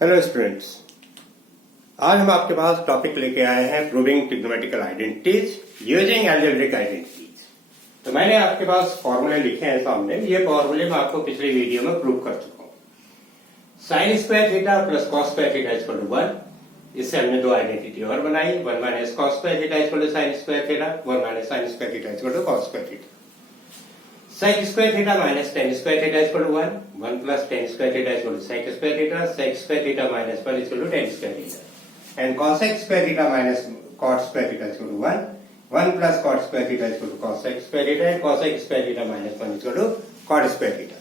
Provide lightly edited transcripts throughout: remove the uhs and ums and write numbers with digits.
Hello students, आज हम आपके पास टॉपिक लेके आए हैं proving trigonometrical identities using algebraic identities. तो मैंने आपके पास फॉर्मूले लिखे हैं सामने। ये फॉर्मूले मैं आपको पिछले वीडियो में प्रूव कर चुका हूँ। Sine square theta plus cos square theta equal to 1। इससे हमने दो आइडेंटिटी और बनाई, 1 minus cos square theta equal to sine square theta, 1 minus sine square theta equal to cos square theta. sec square theta minus tan square theta is equal to 1. 1 plus tan square theta is equal to sec square theta. Sec square theta minus 1 is equal to tan square theta. And cosec square theta minus cot square theta is equal to 1. 1 plus cot square theta is equal to cosec square theta. And cosec square theta minus 1 is equal to cot square theta.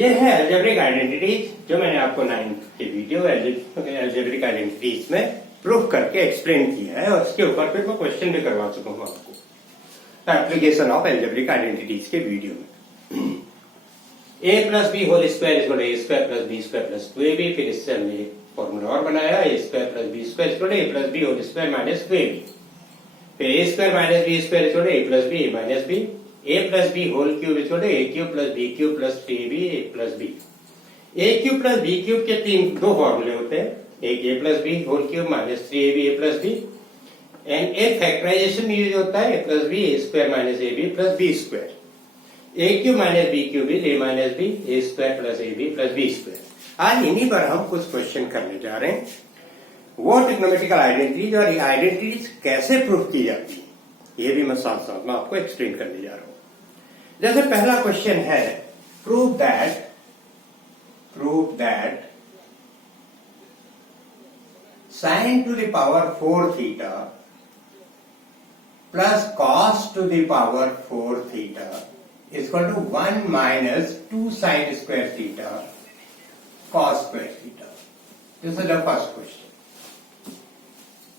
ये है algebraic identities जो मैंने आपको 9th के video algebraic identities में proof करके explain किया है, और इसके ऊपर फिर मैं क्वेश्चन भी करवा चुका हूँ आपको एप्लीकेशन ऑफ अलजेब्रिक आइडेंटिटीज के वीडियो में। a plus B whole square is equal to A square plus B square plus 2ab। फिर इससे हमने एक फॉर्मूला और बनाया, a square plus B square is equal to a plus B whole square minus 2ab। फिर a square minus B square is equal to a plus B minus B. a plus B whole cube is equal to a cube plus b cube plus 3ab a plus b। a cube plus b cube के दो फॉर्मूले होते हैं, एक a plus B whole cube minus 3ab a plus b। And एक factorization use होता है a plus B A square minus A B plus B square. A cube minus B cube is A minus B A square plus A B plus B square. आज इन्हीं पर हम कुछ question करने जा रहे हैं, वो ट्रिग्नोमेट्रिकल आइडेंटिटीज और ये आइडेंटिटीज कैसे प्रूव की जाती है ये भी मैं साथ साथ में आपको एक्सप्लेन करने जा रहा हूं। जैसे पहला क्वेश्चन है, prove that sine to the power 4 theta plus cos to the power 4 theta is equal to 1 minus 2 sin square theta cos square theta. This is the first question.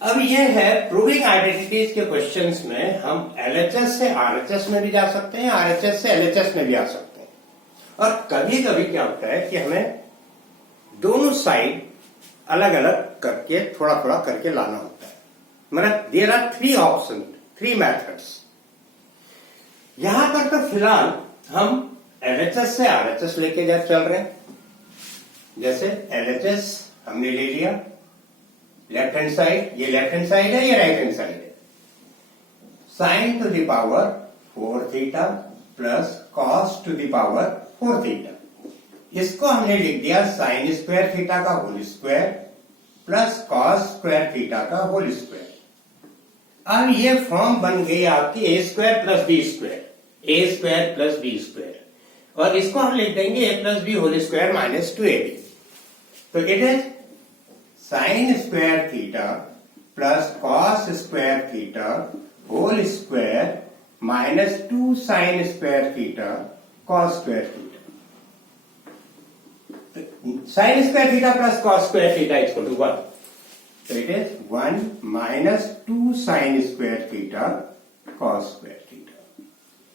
अब ये है प्रूविंग आइडेंटिटीज के questions में हम LHS से RHS में भी जा सकते हैं, RHS से LHS में भी आ सकते हैं। और कभी कभी क्या होता है कि हमें दोनों साइड अलग अलग करके थोड़ा थोड़ा करके लाना होता है। मतलब देयर आर 3 मेथड्स। यहां पर तो फिलहाल हम LHS से RHS लेके चल रहे हैं। जैसे LHS हमने ले लिया, लेफ्ट हैंड साइड, ये लेफ्ट हैंड साइड है, ये राइट हैंड साइड है। Sine to the power 4 theta plus cos to the power 4 theta. इसको हमने लिख दिया साइन स्क्वायर थीटा का whole square plus cos square theta का होल स्क्वायर। अब ये फॉर्म बन गई आपकी a square plus B square, a square plus B square, और इसको हम लिख देंगे a plus B whole square minus 2ab। तो it is sine square theta plus cos square theta whole square minus 2 sine square theta cos square theta. Sine square theta plus cos square theta equal to 1। So it is 1 minus 2 sin square theta cos square theta।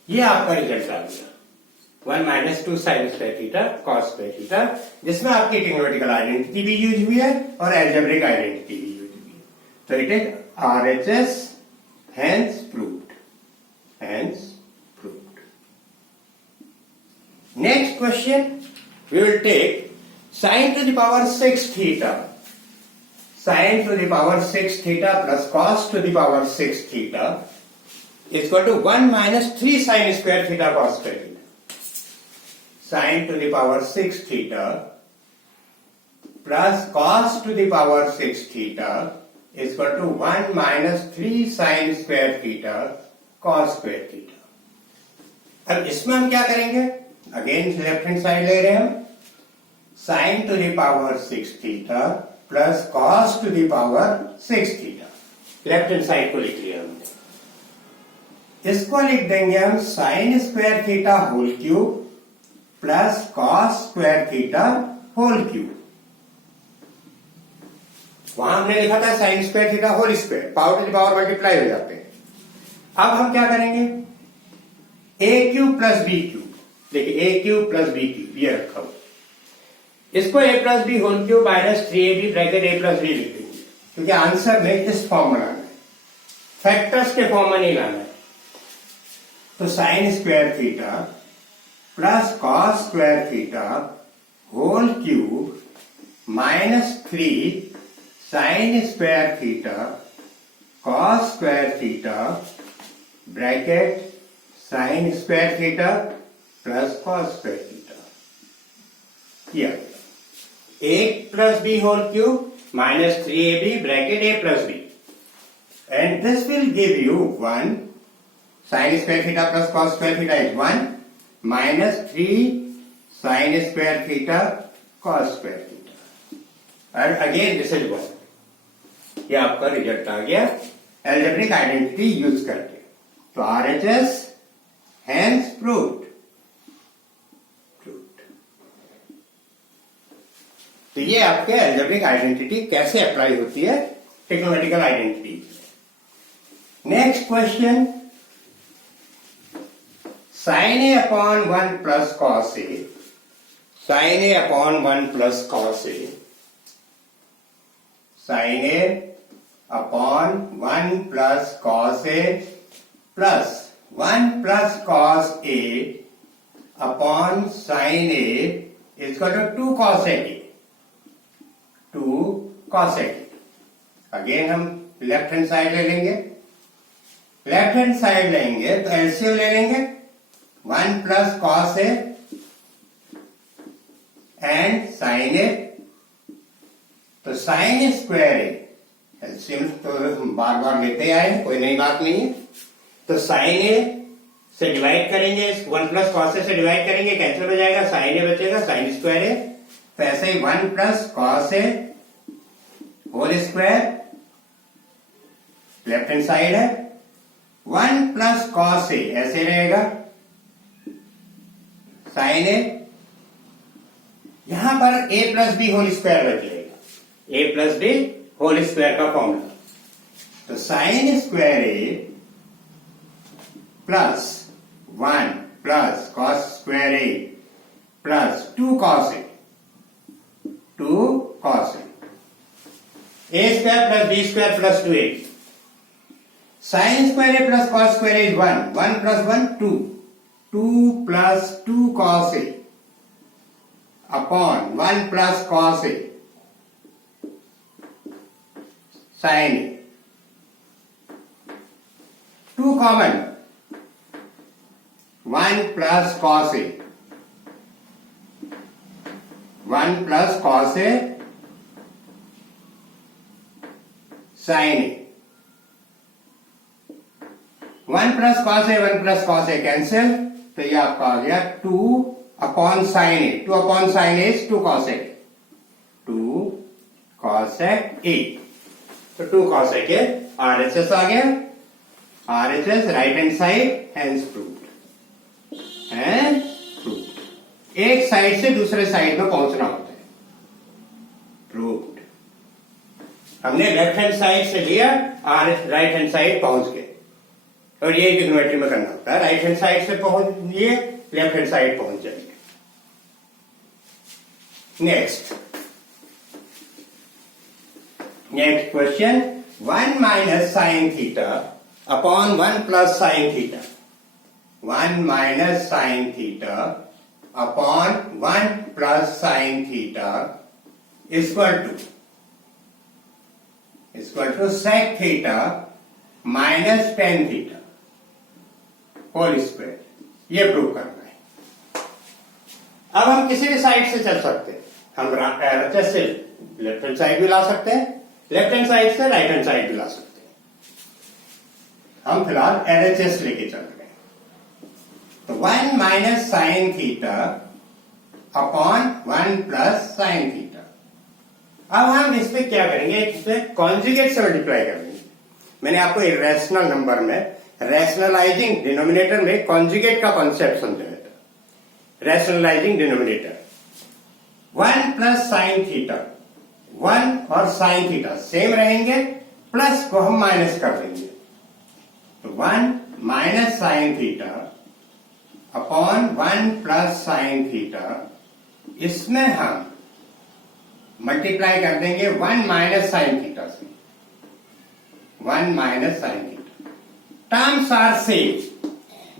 ये आपका result आ गया, 1 minus 2 sin square theta cos square theta, जिसमें आपकी trigonometrical identity भी use हुई है और algebraic identity भी यूज हुई है। तो it is RHS, hence proved। Next question, we will take sin to the power 6 theta, sin to the power 6 theta plus cos to the power 6 theta is equal to 1 minus 3 sin square theta cos square theta। Sin to the power 6 theta plus cos to the power 6 theta is equal to 1 minus 3 sin square theta cos square theta। अब इसमें हम क्या करेंगे, again left hand side ले रहे हैं हम, sin to the power 6 theta plus cos to the power 6 theta. Left hand side को लिख लिया हमने। इसको लिख देंगे हम sine square theta whole cube plus cos square theta whole cube. वहां हमने लिखा था sine square theta whole square, power to the power multiply हो जाते हैं। अब हम क्या करेंगे, a cube plus B cube. देखिए a cube plus B cube ये रखा हुआ, इसको a plus B whole cube minus 3ab bracket a plus B लिख देंगे, क्योंकि आंसर में इस फॉर्म बनाना है, फैक्टर्स के फॉर्म में नहीं लाना है। तो sine square theta plus cos square theta whole cube -3 sin square theta cos square theta bracket sin square theta plus cos square theta. किया 8 + b whole cube -3ab bracket a plus b, and this will give you 1 sin square theta plus cos square theta is 1 -3 sin square theta cos square theta, and again this is 1. ये आपका result आ गया algebraic identity use करके. तो RHS hence proved. तो ये आपके algebraic identity कैसे apply होती है trigonometrical identity. Next question, sin a upon 1 plus cos a, sin a upon 1 plus cos a, sin a upon 1 plus cos a plus 1 plus cos a upon sin a is equal to 2 cosec a. 2 cosec a. Again हम left hand side ले लेंगे. Left hand side लेंगे तो LCM ले लेंगे 1 plus cos a and sin a. तो sin square a LCM तो बार बार लेते आए, कोई नई बात नहीं है. तो sin a से डिवाइड करेंगे, 1 plus cos a से डिवाइड करेंगे, कैंसिल हो जाएगा, sin a बचेगा, sin स्क्वायर a. तो ऐसे ही 1 plus cos a whole square left hand side है, 1 plus cos a ऐसे रहेगा, sin a. यहां पर a plus b whole square रख लेगा, a plus b whole square का फॉर्मूला. तो sin square a plus 1 plus cos square a plus 2 cos a, 2 cos a. a square plus b square plus 2a. sin square a plus cos square a is 1, 1 plus 1 2, 2 plus 2 cos a upon 1 plus cos a sin a. 2 common, 1 plus cos a, 1 plus cos a sin a. 1 plus cos a 1 plus cos a cancel, तो ये आपका आ गया 2 upon sin a. 2 upon sin a is 2 cosec, 2 cosec a. तो 2 cosec a RHS आ गया. RHS right hand side hence proved, hence proved. एक side से दूसरे साइड में पहुंचना होता है. प्रूव्ड. हमने लेफ्ट हैंड साइड से लिया, राइट हैंड साइड पहुंच गए. और ये ट्रिग्नोमेट्री में करना होता है, राइट हैंड साइड से पहुंच लिए, लेफ्ट हैंड साइड पहुंच जाएंगे. Next question, 1 minus sin theta upon 1 plus sin theta. 1 minus sin theta upon 1 plus sin theta is equal to sec theta minus tan theta whole square. ये prove करना है. अब हम किसी भी साइड से चल सकते हैं. हम RHS से लेफ्ट हैंड साइड भी ला सकते हैं, लेफ्ट हैंड साइड से राइट हैंड साइड भी ला सकते हैं. हम फिलहाल LHS लेके चल रहे हैं. तो 1 minus sin theta upon 1 plus sin theta. अब हम इस पे क्या करेंगे, इसमें कॉन्जुगेट से मल्टीप्लाई करेंगे. मैंने आपको इरेशनल नंबर में रैशनलाइजिंग डिनोमिनेटर में कॉन्जुगेट का कॉन्सेप्ट समझाया था. Rationalising denominator 1 plus sin theta, 1 और sin थीटा सेम रहेंगे, प्लस को हम माइनस कर देंगे. तो 1 minus sin theta upon 1 plus sin theta, इसमें हम मल्टीप्लाई कर देंगे 1 minus sin थीटा से. 1 minus sin theta. Terms are same,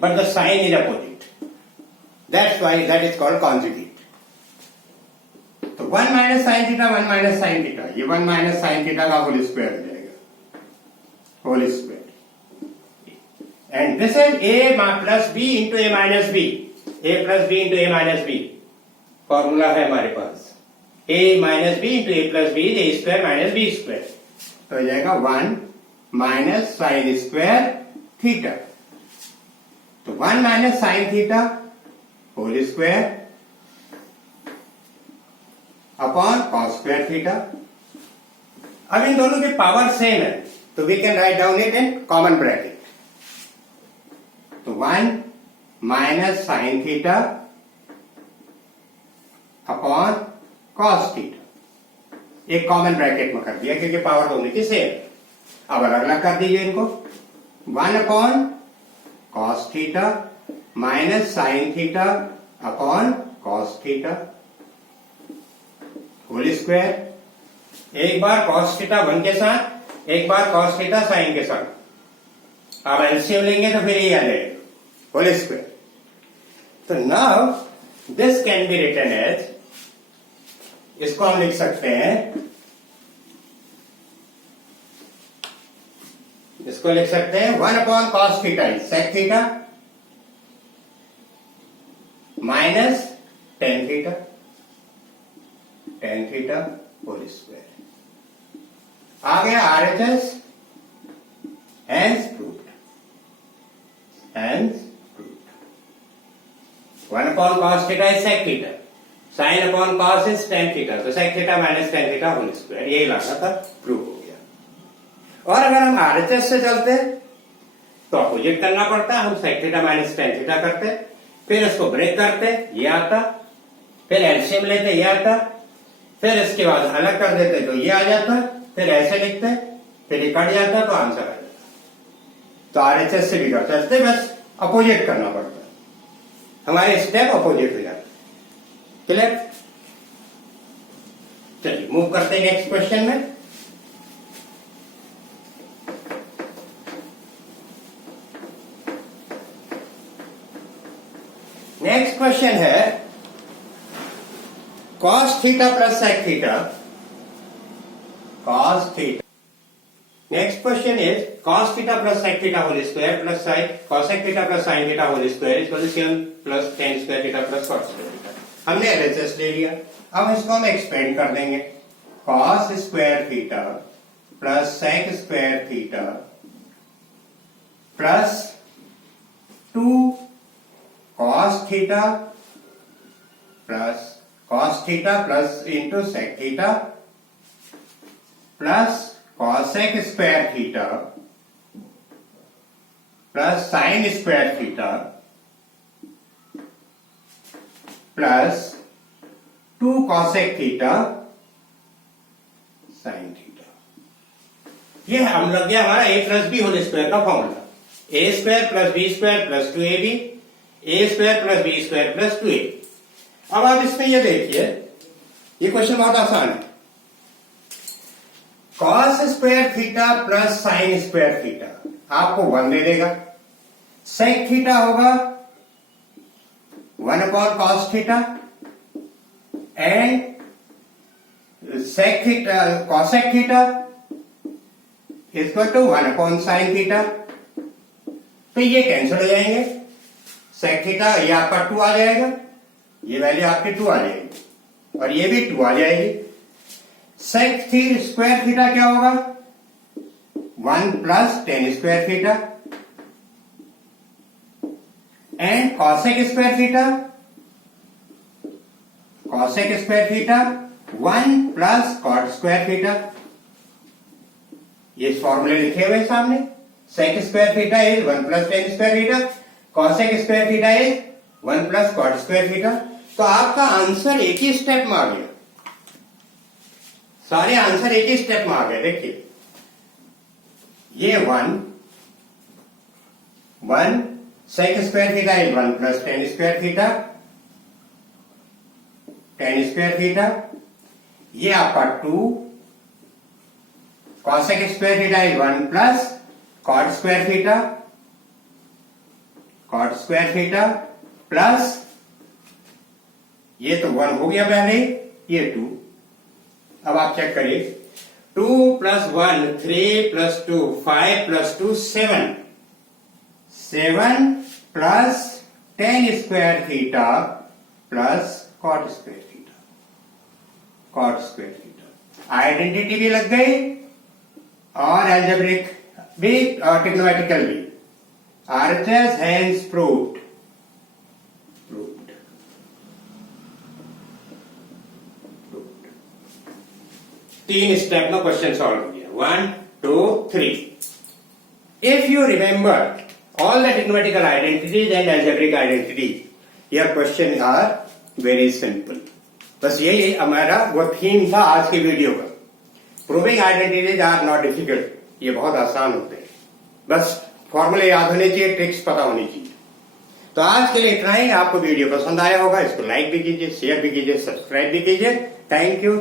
but the sign is opposite. That's why that is called conjugate. तो 1 minus sine theta, 1 minus sine theta, ये 1 minus sine theta का whole square हो जाएगा, whole square. And this is a plus b into a minus b, a plus b into a minus b formula है हमारे पास। a minus b into a plus b is a square minus b square, तो हो जाएगा 1 minus sine square theta. तो 1 minus sine theta whole square upon cos square theta. अब इन दोनों की पावर सेम है, तो we can write down it in common bracket. तो 1 minus sine theta upon cos theta, एक कॉमन ब्रैकेट में कर दिया क्योंकि पावर दोनों की सेम है। अब अलग अलग कर दीजिए इनको, 1 upon cos theta minus sine theta upon cos theta whole square. एक बार कॉस थीटा 1 के साथ, एक बार कॉस थीटा साइन के साथ। अब एलसीएम लेंगे तो फिर ये आ जाएगा होल स्क्वायर। तो now this can be written as, इसको हम लिख सकते हैं, इसको लिख सकते हैं 1 upon cos theta is sec theta minus tan theta, tan theta whole square. आ गया RHS, hence proved, hence proved. 1 upon cos theta is sec theta, sine upon cos is tan theta, तो sec theta minus tan theta whole square, यही लाना था, prove हो गया। और अगर हम आरएचएस से चलते तो अपोजिट करना पड़ता, हम sec theta minus tan theta करते, फिर इसको ब्रेक करते, ये आता, फिर एलसीएम लेते, ये आता, फिर इसके बाद अलग कर देते तो ये आ जाता, फिर ऐसे लिखते, फिर ये कट जाता तो आंसर आ जाता। तो आरएचएस से भी कर सकते, बस अपोजिट करना पड़ता, हमारे स्टेप अपोजिट हो जाते। क्लियर? चलिए मूव करते हैं नेक्स्ट क्वेश्चन में। नेक्स्ट क्वेश्चन है cos theta plus sec theta, cos theta. Next question is cos theta plus sec theta whole square plus cosec theta plus sin theta whole square equal to 7 plus tan square theta plus cos square theta. हमने LHS ले लिया, अब इसको हम expand कर देंगे। cos square theta plus sec square theta plus 2 cos theta plus cos theta plus into sec theta plus cosec square theta plus sin square theta plus 2 cosec theta sin theta. ये हम लग गया हमारा a plus B whole square का formula, A square plus B square plus 2ab, A square plus B square plus 2a। अब आप इसमें ये देखिए, ये क्वेश्चन बहुत आसान है। cos square theta plus sine square theta आपको 1 दे देगा, sec थीटा होगा 1 upon cos theta and sec theta cosec theta equal to 1 upon sine theta. तो ये कैंसिल हो जाएंगे, sec थीटा ये आपका 2 आ जाएगा, ये वैल्यू आपकी 2 आ जाएगी और ये भी 2 आ जाएगी। sec स्क्वायर थीटा क्या होगा 1 plus tan square theta and cosec square theta, cosec square theta 1 plus cot square theta. ये फॉर्मूले लिखे हुए सामने, sec square theta is 1 plus tan square theta, cosec square theta is 1 plus cot square theta. तो आपका answer एक ही step में आ गया, सारे आंसर एक ही स्टेप में आ गए। देखिए ये 1 sec square theta is 1 plus tan square theta, tan square theta, ये आपका 2 cosec square theta is 1 plus cot square theta, cot square theta plus ये तो 1 हो गया पहले, ये 2। अब आप चेक करिए, 2 + 1 3 + 2 5 + 2 7, 7 + tan square theta plus cot square theta, cot square theta। Identity भी लग गई और एल्जेब्रिक भी और ट्रिग्नोमेट्रिकल भी। RHS hence proved। 3 स्टेप में क्वेश्चन सॉल्व हो गया। 1 2 3। If you remember all the trigonometrical identities and algebraic identities, your questions are very simple। बस यही हमारा वो थीम था आज की वीडियो का। Proving identities are not difficult, ये बहुत आसान होते हैं, बस फॉर्मूले याद होने चाहिए, ट्रिक्स पता होनी चाहिए। तो आज के लिए इतना ही। आपको वीडियो पसंद आया होगा, इसको लाइक भी कीजिए, शेयर भी कीजिए, सब्सक्राइब भी कीजिए। Thank you.